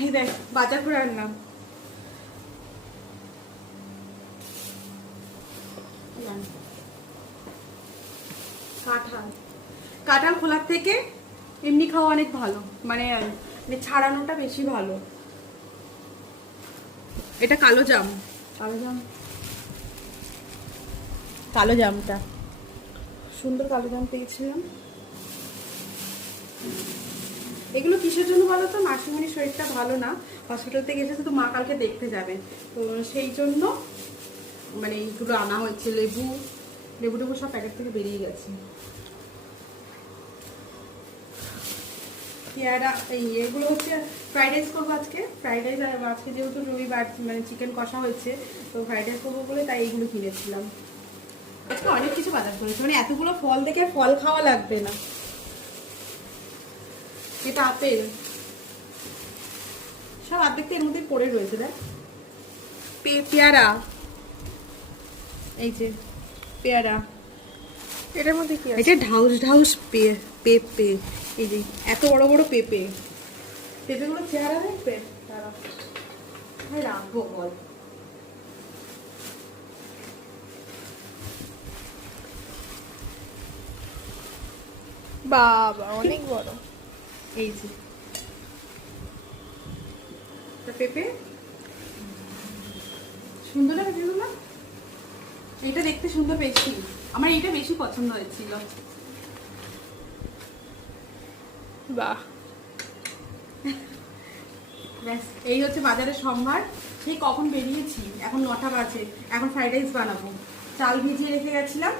এই দেখ বাজার করে আনলাম। কাঁঠাল, কাঁঠাল খোলার থেকে এমনি খাওয়া অনেক ভালো, মানে ছাড়ানোটা বেশি ভালো। এটা কালো জাম, কালো জাম, কালো জামটা সুন্দর, কালো জাম পেয়েছিলাম। এগুলো কিসের জন্য বলো তো? মাসিমণির শরীরটা ভালো না, হসপিটালতে গেছে, তো মা কালকে দেখতে যাবে, তো সেই জন্য মানে এইগুলো আনা হয়েছে। লেবু, লেবু টেবু সব প্যাকেট থেকে বেরিয়ে গেছে। পেয়ারা, এই এগুলো হচ্ছে ফ্রাইড রাইস করবো আজকে। ফ্রাইড রাইস, আর আজকে যেহেতু রবিবার মানে চিকেন কষা হয়েছে, তো ফ্রাইড রাইস করবো বলে তাই এইগুলো কিনেছিলাম। আজকে অনেক কিছু বাজার করেছি, মানে এতগুলো ফল দেখে ফল খাওয়া লাগবে না। এটা আপেল, সব অর্ধেকটা এর মধ্যে পড়ে রয়েছে। দেখ পেয়ারা, এই যে পেয়ারা, এটার মধ্যে কি আছে? এটা ঢাউস ঢাউস পেঁপে, এই যে এত বড় বড় পেঁপে, পেঁপেগুলো চেহারা দেখবে, তারা রাখবো বল। বাবা অনেক বড়। এই যে পেঁপে, সুন্দর লাগে পেঁপেগুলো। এইটা দেখতে সুন্দর বেশি, আমার এইটা বেশি পছন্দ হয়েছিল। বাহ, ব্যাস এই হচ্ছে বাজারের সম্ভার। সেই কখন বেরিয়েছি, এখন 9টা বাজে। এখন ফ্রাইড রাইস বানাবো। চাল ভিজিয়ে রেখে গেছিলাম,